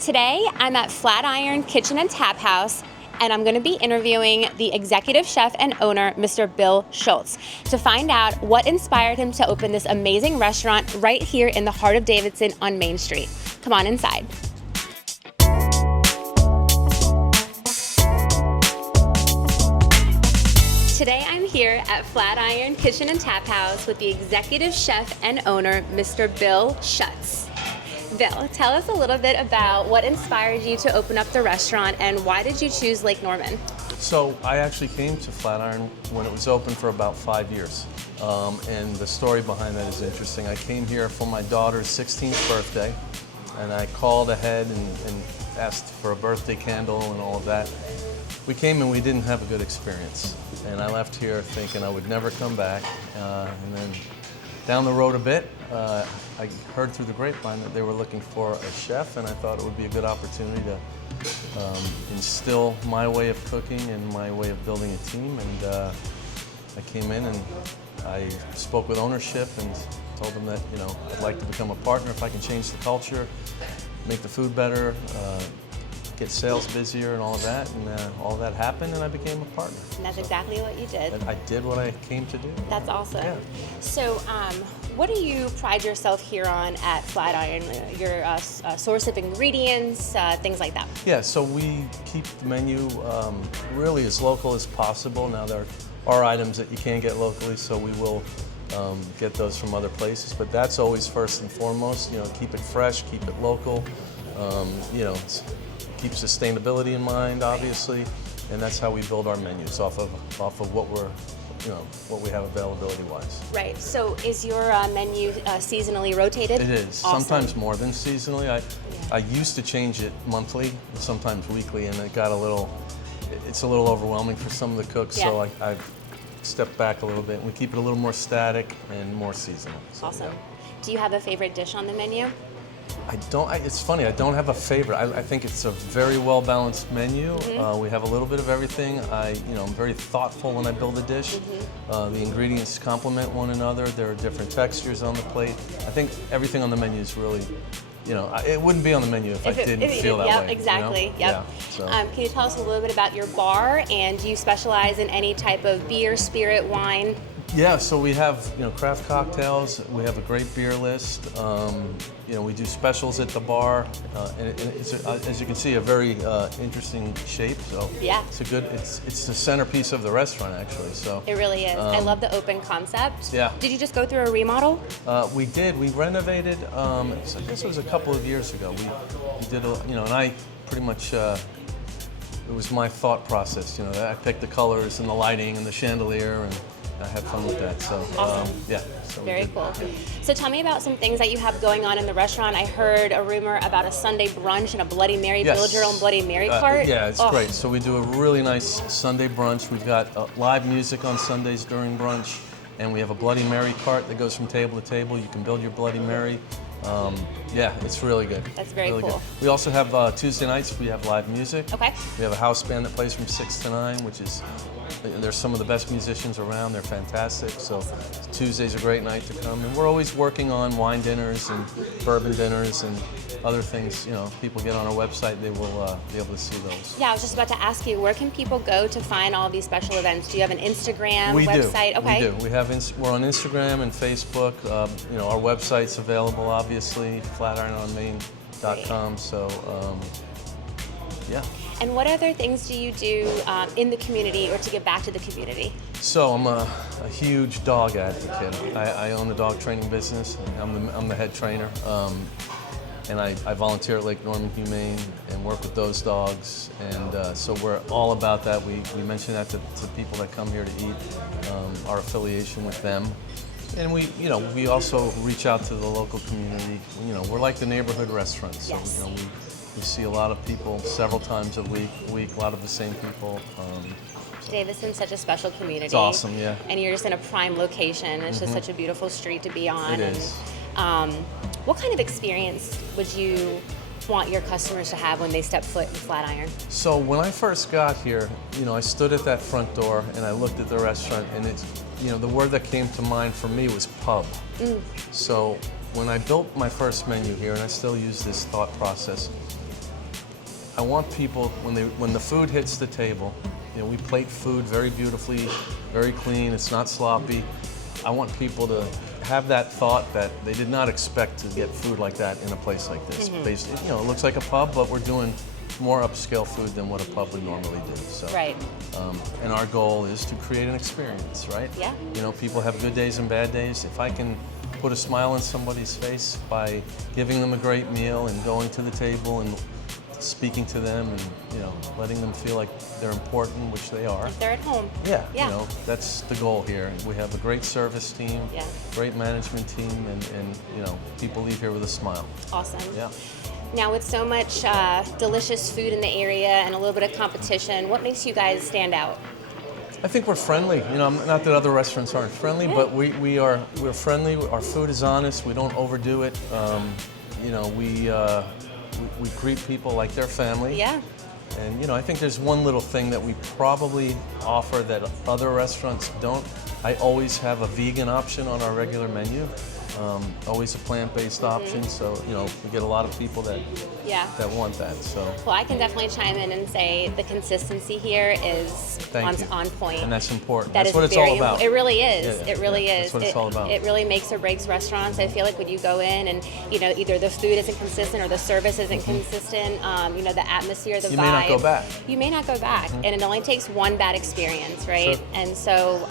Today, I'm at Flatiron Kitchen and Tap House, and I'm going to be interviewing the executive chef and owner, Mr. Bill Schultz, to find out what inspired him to open this amazing restaurant right here in the heart of Davidson on Main Street. Come on inside. Today I'm here at Flatiron Kitchen and Tap House with the executive chef and owner, Mr. Bill Schultz. Bill, tell us a little bit about what inspired you to open up the restaurant and why did you choose Lake Norman? So I actually came to Flatiron when it was open for about 5 years. And the story behind that is interesting. I came here for my daughter's 16th birthday and I called ahead and asked for a birthday candle and all of that. We came and we didn't have a good experience. And I left here thinking I would never come back. And then down the road a bit, I heard through the grapevine that they were looking for a chef, and I thought it would be a good opportunity to instill my way of cooking and my way of building a team. And I came in and I spoke with ownership and told them that, I'd like to become a partner if I can change the culture, make the food better, get sales busier and all of that, and all of that happened and I became a partner. And that's exactly what you did. I did what I came to do. That's awesome. Yeah. So what do you pride yourself here on at Flatiron? Your source of ingredients, things like that? Yeah, so we keep the menu really as local as possible. Now there are items that you can't get locally, so we will get those from other places, but that's always first and foremost. Keep it fresh, keep it local. Keep sustainability in mind, obviously, and that's how we build our menus off of what what we have availability-wise. Right. So is your menu seasonally rotated? It is. Awesome. Sometimes more than seasonally. I used to change it monthly, sometimes weekly, and it got it's a little overwhelming for some of the cooks. Yeah. So I've stepped back a little bit, and we keep it a little more static and more seasonal. So, awesome. Yeah. Do you have a favorite dish on the menu? I don't. It's funny. I don't have a favorite. I think it's a very well balanced menu. Mm-hmm. We have a little bit of everything. I'm very thoughtful when I build a dish. Mm-hmm. The ingredients complement one another. There are different textures on the plate. I think everything on the menu is really, it wouldn't be on the menu if I didn't feel that way. Exactly. Yep. Yeah. So. Can you tell us a little bit about your bar, and do you specialize in any type of beer, spirit, wine? Yeah, so we have craft cocktails. We have a great beer list. We do specials at the bar, and it's as you can see, a very interesting shape. So yeah, it's the centerpiece of the restaurant actually. So it really is. I love the open concept. Yeah. Did you just go through a remodel? We did. We renovated. So I guess it was a couple of years ago. We did and I pretty much. It was my thought process. I picked the colors and the lighting and the chandelier and. I had fun with that, so awesome. Yeah. So very cool. So tell me about some things that you have going on in the restaurant. I heard a rumor about a Sunday brunch and a Bloody Mary. Yes. Build your own Bloody Mary cart. Yeah, it's great. So we do a really nice Sunday brunch. We've got live music on Sundays during brunch, and we have a Bloody Mary cart that goes from table to table. You can build your Bloody Mary. Yeah, it's really good. That's very really cool. Good. We also have Tuesday nights. We have live music. Okay. We have a house band that plays from 6 to 9, which is. There's some of the best musicians around. They're fantastic. So Tuesday's a great night to come. And we're always working on wine dinners and bourbon dinners and other things. People get on our website, they will be able to see those. Yeah, I was just about to ask you, where can people go to find all these special events? Do you have an Instagram website? Okay. We do. We're on Instagram and Facebook. Our website's available, obviously, flatirononmain.com. So, yeah. And what other things do you do in the community or to give back to the community? So I'm a huge dog advocate. I own a dog training business. I'm the head trainer. And I volunteer at Lake Norman Humane and work with those dogs. And so we're all about that. We mention that to people that come here to eat, our affiliation with them. And we also reach out to the local community. We're like the neighborhood restaurant. So, yes. We see a lot of people several times a week, a lot of the same people. Davidson's such a special community. It's awesome, yeah. And you're just in a prime location. It's just such a beautiful street to be on. It is. What kind of experience would you want your customers to have when they step foot in Flatiron? So when I first got here, I stood at that front door and I looked at the restaurant, and the word that came to mind for me was pub. So when I built my first menu here, and I still use this thought process, I want people, when the food hits the table, you know, we plate food very beautifully, very clean, it's not sloppy. I want people to have that thought that they did not expect to get food like that in a place like this. You know, it looks like a pub, but we're doing more upscale food than what a pub would normally do. So, Right. And our goal is to create an experience, right? Yeah. You know, people have good days and bad days. If I can put a smile on somebody's face by giving them a great meal and going to the table and speaking to them and, you know, letting them feel like they're important, which they are. They're at home. Yeah, Yeah. you know, that's the goal here. We have a great service team, Yeah. great management team, and you know, people leave here with a smile. Awesome. Yeah. Now, with so much delicious food in the area and a little bit of competition, what makes you guys stand out? I think we're friendly. You know, not that other restaurants aren't friendly, but we're friendly. Our food is honest. We don't overdo it. You know, we greet people like their family. Yeah. And you know, I think there's one little thing that we probably offer that other restaurants don't. I always have a vegan option on our regular menu. Always a plant-based option, so you know, we get a lot of people that want that. So Well, I can definitely chime in and say the consistency here is on point. And that's important. That That's is what it's very all about. It really is. Yeah, It really is. That's what it's all about. It really makes or breaks restaurants. I feel like when you go in and, you know, either the food isn't consistent or the service isn't consistent, you know, the atmosphere, the vibe. You may not go back. You may not go back. And it only takes one bad experience, right? Sure. And so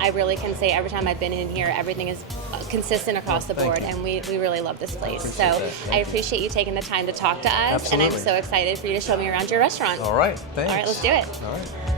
I really can say every time I've been in here, everything is consistent across the board. And we really love this place. So I appreciate you taking the time to talk to us. Absolutely. And I'm so excited for you to show me around your restaurant. All right, thanks. All right, let's do it. All right.